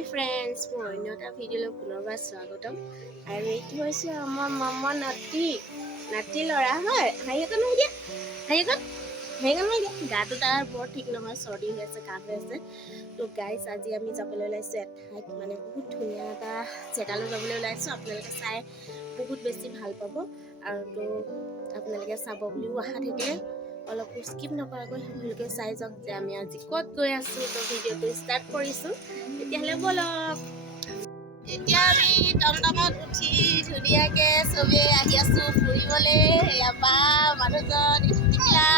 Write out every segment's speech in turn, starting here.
hi friends मोर अन्यटा video पुनर्बार स्वागतम और ये হৈছে আমাৰ মামা নাতি লৰা হয় হাইকন হৈ দিয়া হাইকন হৈ দিয়া গাটো তাৰ বৰ ঠিক নহয় সৰ্দি হৈ আছে কাহ হৈ আছে তো গাইস আজি আমি যাবলৈ ওলাইছো এঠাইত মানে বহুত ধুনীয়া এটা জেগালৈ যাবলৈ ওলাইছো আপোনালোকে চাই বহুত বেছি ভাল পাব আৰু তো আপোনালোকে চাব বুলিও আশা থাকিলে অলপ স্কিপ নকৰাকৈ সকলোকে চাই যাওক যে আমি আজি ক'ত গৈ আছো তো ভিডিঅ'টো ষ্টাৰ্ট কৰিছো তেতিয়াহ'লে বলক এতিয়া আমি টমটমত উঠি ধুনীয়াকে চবে আহি আছো ফুৰিবলৈ ইয়াপা মানুহজন ইটিকলা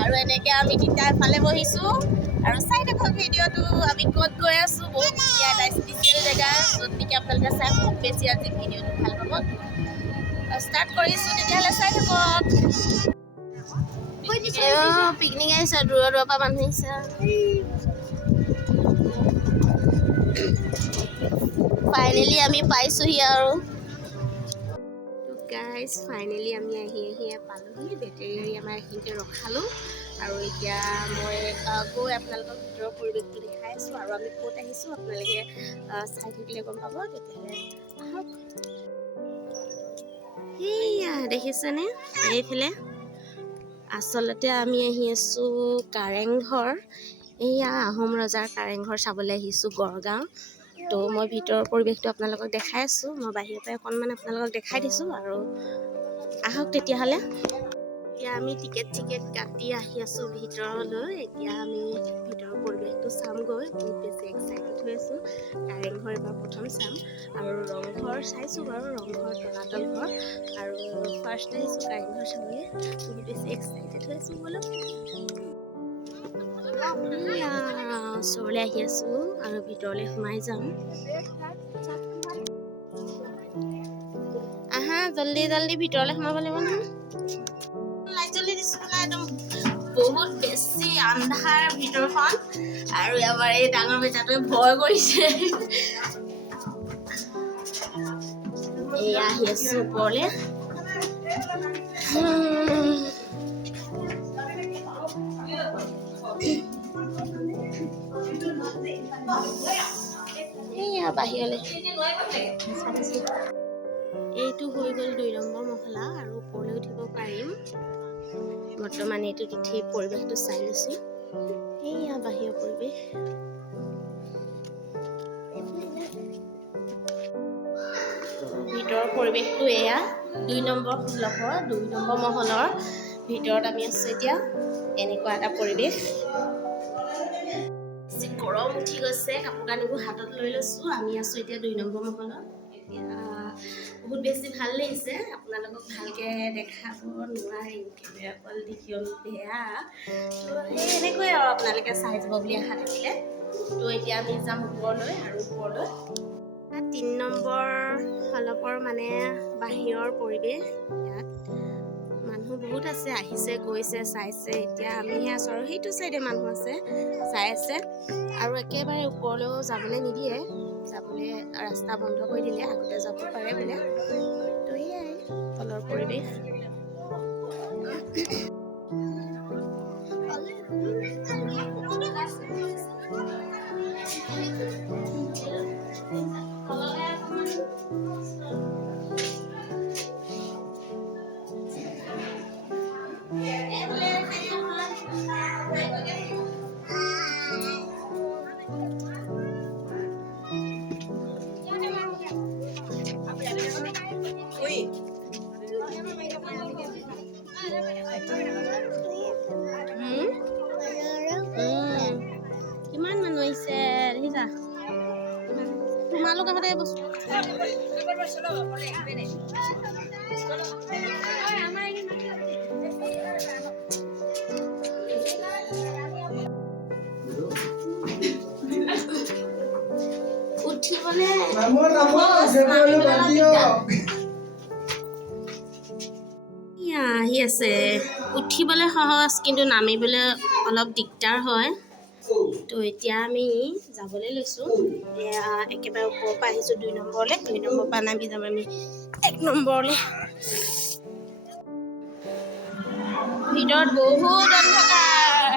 আৰু এনেকে আমি তিতা ফালে বহিছো আৰু চাই থাকক ভিডিঅ'টো আমি ক'ত গৈ আছো বহুত ধুনীয়া এটা স্পেচিয়েল জেগা য'ত নেকি আপোনালোকে চাই খুব বেছি আজি ভিডিঅ'টো ভাল পাব ষ্টাৰ্ট কৰিছো তেতিয়াহ'লে চাই থাকক পিকনিক আহিছে দূৰৰ পৰা মানুহ আহিছে ফাইনেলি আমি পাইছোহি আৰু গাইজ ফাইনেলি আমি আহি পালোহি বেটেৰী আমাৰ এইখিনিতে ৰখালোঁ আৰু এতিয়া মই গৈ আপোনালোকক ভিতৰৰ পৰিৱেশটো দেখাই আছোঁ আৰু আমি ক'ত আহিছোঁ আপোনালোকে চাই থাকিলে গম পাব তেতিয়াহ'লে আহক সেয়া দেখিছেনে এইফালে আচলতে আমি আহি আছোঁ কাৰেংঘৰ এয়া আহোম ৰজাৰ কাৰেংঘৰ চাবলৈ আহিছোঁ গড়গাঁও তো মই ভিতৰৰ পৰিৱেশটো আপোনালোকক দেখাই আছোঁ মই বাহিৰৰ পৰা অকণমান আপোনালোকক দেখাই দিছোঁ আৰু আহক তেতিয়াহ'লে এতিয়া আমি টিকেট কাটি আহি আছোঁ ভিতৰলৈ এতিয়া আমি ভিতৰৰ পৰিৱেশটো চামগৈ বহুত বেছি এক্সাইটেড হৈ আছোঁ কাৰেংঘৰ এবাৰ প্ৰথম চাম আৰু ৰংঘৰ চাইছোঁ বাৰু ৰংঘৰ তলাতল ঘৰ আৰু ফাৰ্ষ্ট আহিছোঁ কাৰেংঘৰ চাবলৈ বহুত বেছি এক্সাইটেড হৈ আছোঁ বলক ওচৰলৈ আহি আছোঁ আৰু ভিতৰলৈ সোমাই যাম আহা জল্দি ভিতৰলৈ সোমাব লাগিব নহয় লাইট জ্বলি দিছোঁ একদম বহুত বেছি আন্ধাৰ ভিতৰখন আৰু এবাৰ এই ডাঙৰ বেটাটোৱে ভয় কৰিছে এয়া আহি আছোঁ ওপৰলৈ এয়া বাহিৰলৈ এইটো হৈ গ'ল 2 নম্বৰ মহলা আৰু ওপৰলৈ উঠিব পাৰিম বৰ্তমান এইটোত উঠি পৰিৱেশটো চাই লৈছোঁ এয়া বাহিৰৰ পৰিৱেশ ভিতৰৰ পৰিৱেশটো এয়া 2 নম্বৰ মহলৰ ভিতৰত আমি আছোঁ এতিয়া এনেকুৱা এটা পৰিৱেশ গৰম উঠি গৈছে কাপোৰ কানিবোৰ হাতত লৈ লৈছোঁ আমি আছোঁ এতিয়া 2 নম্বৰ মহলত এতিয়া বহুত বেছি ভাল লাগিছে আপোনালোকক ভালকৈ দেখাব নোৱাৰিম কেমেৰা কোৱালিটি কিয়নো বেয়া তো সেই এনেকৈ আৰু আপোনালোকে চাই যাব বুলি আশা থাকিলে তো এতিয়া আমি যাম ওপৰলৈ আৰু ওপৰলৈ 3 নম্বৰ হলকৰ মানে বাহিৰৰ পৰিৱেশ ইয়াত মানুহ বহুত আছে আহিছে গৈছে চাইছে এতিয়া আমিহে আছোঁ আৰু সেইটো চাইডে মানুহ আছে চাই আছে আৰু একেবাৰে ওপৰলৈও যাবলৈ নিদিয়ে যাবলৈ ৰাস্তা বন্ধ কৰি দিলে আগতে যাব পাৰে বোলে তো সেয়াই তলৰ পৰিৱেশ কিমান মানুহ আহিছে দেখিছা তোমালোক আহোঁতে বস্তু উঠিবলৈ আহি আছে উঠিবলৈ সহজ কিন্তু নামিবলৈ অলপ দিগদাৰ হয় তো এতিয়া আমি যাবলৈ লৈছোঁ এতিয়া একেবাৰে ওপৰৰ পৰা আহিছোঁ 2 নম্বৰলৈ 2 নম্বৰ পৰা নামি যাম আমি 1 নম্বৰলৈ ভিতৰত বহুত অন্ধকাৰ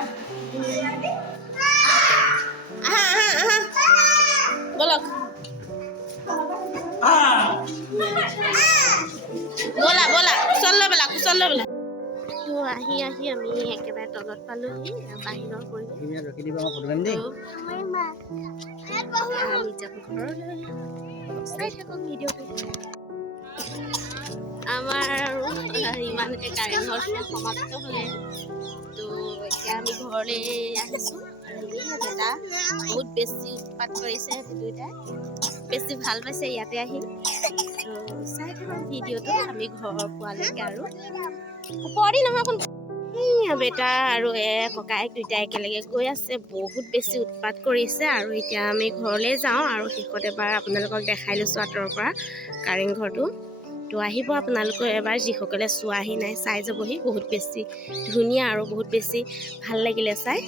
চল বোলে তো আহি আমি একেবাৰে তলত পালোহি বাহিৰৰ পৰিৱেশ ৰখি দিব আমাৰ ফটো মাৰিম দেই আমি যাব ঘৰলৈ চাই থাকক ভিডিঅ'টো আমাৰ আৰু ইমানকে কাৰেংঘৰ সমাপ্ত হ'লে তো এতিয়া আমি ঘৰলৈ আহিছোঁ বেটা বহুত বেছি উৎপাত কৰিছে দুয়োটাই বেছি ভাল পাইছে ইয়াতে আহি তো চাই থাকক ভিডিঅ'টো আমি ঘৰ পোৱালৈকে আৰু পৰি নহয় কোন বেটা আৰু ককায়েক দুইটাই একেলগে গৈ আছে বহুত বেছি উৎপাত কৰিছে আৰু এতিয়া আমি ঘৰলৈ যাওঁ আৰু শেষত এবাৰ আপোনালোকক দেখাই লৈছোঁ আঁতৰৰ পৰা কাৰেংঘৰটো তো আহিব আপোনালোকে এবাৰ যিসকলে চোৱাহি নাই চাই যাবহি বহুত বেছি ধুনীয়া আৰু বহুত বেছি ভাল লাগিলে চাই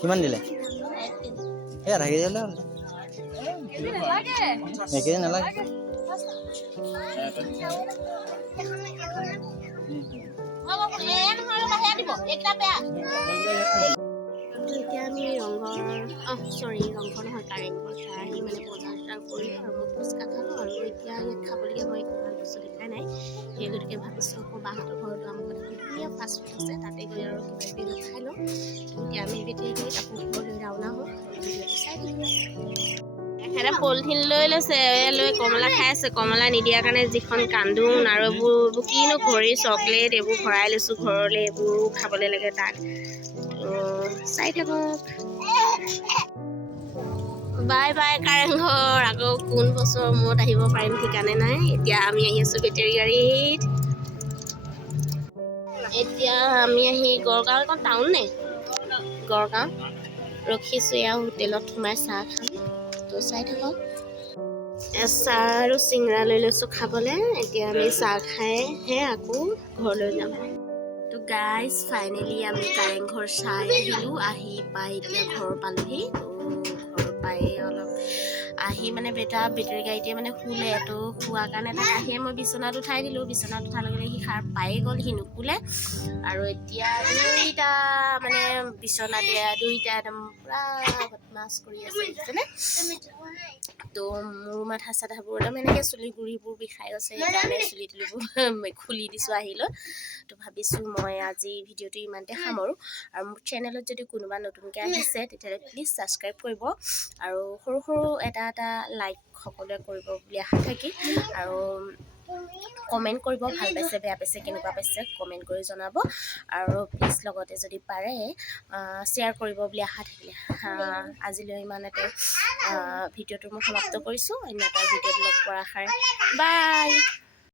কিমান দিলে এই আধা কেজি হ'লে এক কেজি নালাগে এতিয়া আমি ৰংঘৰ ৰংঘৰ নহয় কাৰেংঘৰ চাই আহি মানে বজাৰ কৰিলোঁ আৰু মই ফুচকা খালোঁ আৰু এতিয়া ইয়াত খাবলগীয়া মই একো ভাল বস্তু দেখাই নাই সেই গতিকে ভাবিছোঁ আকৌ বাহঁতৰ ঘৰতো আমাৰ ঘৰত ধুনীয়া ফাষ্ট ফুড আছে তাতে গৈ আৰু কিবা কিবি খাই লওঁ এতিয়া আমি বেটেৰী গৈ আকৌ ঘৰলৈ ৰাওনা হওঁ চাই থাকিব এখেতে পলিথিন লৈ লৈছে লৈ কমলা খাই আছে কমলা নিদিয়াৰ কাৰণে যিখন কান্দোন আৰু এইবোৰ কিনো ঘড়ী চকলেট এইবোৰ ভৰাই লৈছোঁ ঘৰলৈ এইবোৰো খাবলৈ লাগে তাক চাই থাকক বাই বাই কাৰেংঘৰ আকৌ কোন বছৰ মূৰত আহিব পাৰিম ঠিকানে নাই এতিয়া আমি আহি আছোঁ বেটেৰী গাড়ীত এতিয়া আমি আহি গড়গাঁও এখন টাউন নে গড়গাঁও ৰখিছোঁ এয়া হোটেলত সোমাই চাহ খাম তো চাই থাকক চাহ আৰু চিংৰা লৈ লৈছোঁ খাবলৈ এতিয়া আমি চাহ খাইহে আকৌ ঘৰলৈ যাম তো গাইজ ফাইনেলি আমি কাৰেংঘৰ চাই আহিলোঁ আহি পাই এতিয়া ঘৰ পালোহি ঘৰ পাই অলপ আহি মানে বেটেৰী গাড়ীতে মানে শুলে তো শোৱাৰ কাৰণে তাক আহিয়ে মই বিচনাত উঠাই দিলোঁ বিচনাত উঠাৰ লগে লগে সি সাৰ পায়ে গ'ল সি নুশুলে আৰু এতিয়া দুইটা মানে বিচনাতে দুইটা একদম পূৰা বদমাছ কৰি আছে বুজিছেনে তো মোৰ মাথা চাথাবোৰ একদম এনেকৈ চুলি গুৰিবোৰ বিষাই গৈছে সেইকাৰণে চুলি তুলিবোৰ খুলি দিছোঁ আহিলোঁ তো ভাবিছোঁ মই আজি ভিডিঅ'টো ইমানতে সামৰোঁ আৰু মোৰ চেনেলত যদি কোনোবা নতুনকৈ আহিছে তেতিয়াহ'লে প্লিজ ছাবস্ক্ৰাইব কৰিব আৰু সৰু সৰু এটা লাইক সকলোৱে কৰিব বুলি আশা থাকিল আৰু কমেণ্ট কৰিব ভাল পাইছে বেয়া পাইছে কেনেকুৱা পাইছে কমেণ্ট কৰি জনাব আৰু প্লিজ লগতে যদি পাৰে শ্বেয়াৰ কৰিব বুলি আশা থাকিলে আজিলৈ ইমানতে ভিডিঅ'টো মই সমাপ্ত কৰিছোঁ অন্য এটা ভিডিঅ'ত লগ পোৱাৰ আশাৰে বাই